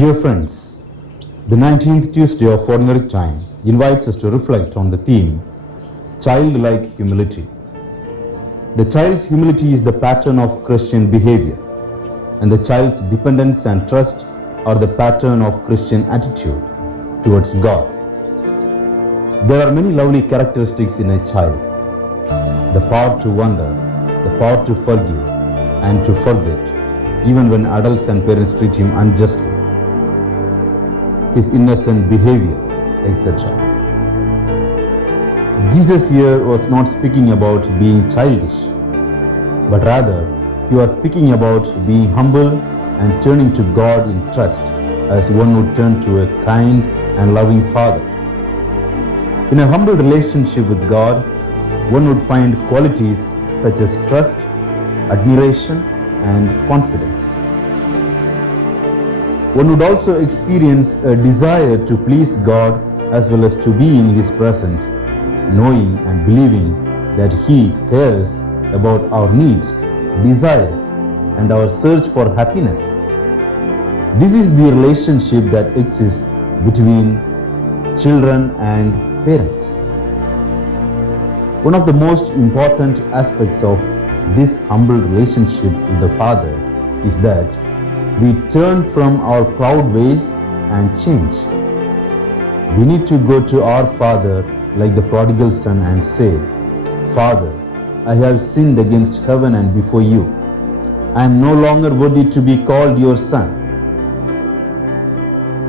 Dear friends, the 19th Tuesday of Ordinary Time invites us to reflect on the theme, Childlike Humility. The child's humility is the pattern of Christian behavior, and the child's dependence and trust are the pattern of Christian attitude towards God. There are many lovely characteristics in a child. The power to wonder, the power to forgive and to forget, even when adults and parents treat him unjustly, his innocent behavior, etc. Jesus here was not speaking about being childish, but rather he was speaking about being humble and turning to God in trust as one would turn to a kind and loving Father. In a humble relationship with God, one would find qualities such as trust, admiration, and confidence. One would also experience a desire to please God as well as to be in His presence, knowing and believing that He cares about our needs, desires, and our search for happiness. This is the relationship that exists between children and parents. One of the most important aspects of this humble relationship with the Father is that we turn from our proud ways and change. We need to go to our Father like the prodigal son and say, Father, I have sinned against heaven and before you. I am no longer worthy to be called your son.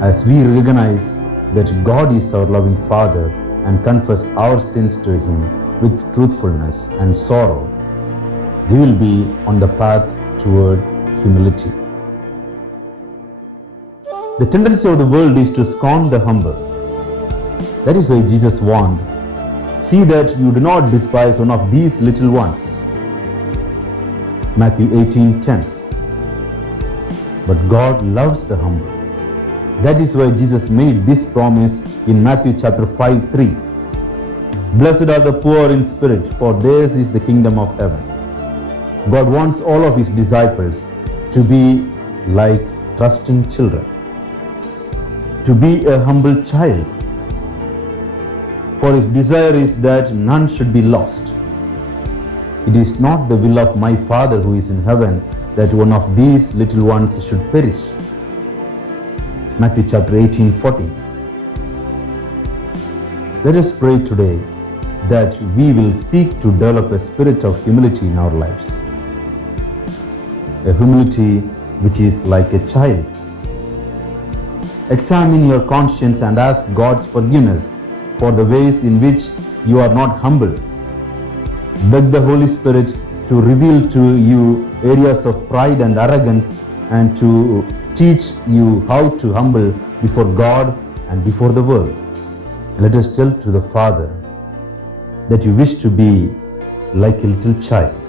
As we recognize that God is our loving Father and confess our sins to Him with truthfulness and sorrow, we will be on the path toward humility. The tendency of the world is to scorn the humble. That is why Jesus warned, see that you do not despise one of these little ones. Matthew 18:10. But God loves the humble. That is why Jesus made this promise in Matthew chapter 5:3. Blessed are the poor in spirit, for theirs is the kingdom of heaven. God wants all of His disciples to be like trusting children, to be a humble child. For His desire is that none should be lost. It is not the will of my Father who is in heaven that one of these little ones should perish. Matthew chapter 18:14. Let us pray today that we will seek to develop a spirit of humility in our lives. A humility which is like a child. Examine your conscience and ask God's forgiveness for the ways in which you are not humble. Beg the Holy Spirit to reveal to you areas of pride and arrogance and to teach you how to humble before God and before the world. Let us tell to the Father that you wish to be like a little child.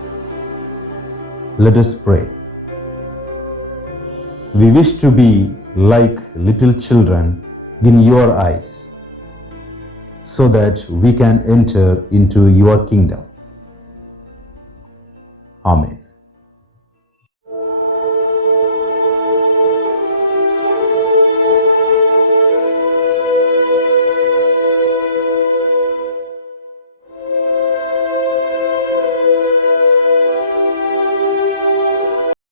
Let us pray. We wish to be like little children in your eyes, so that we can enter into your kingdom. Amen.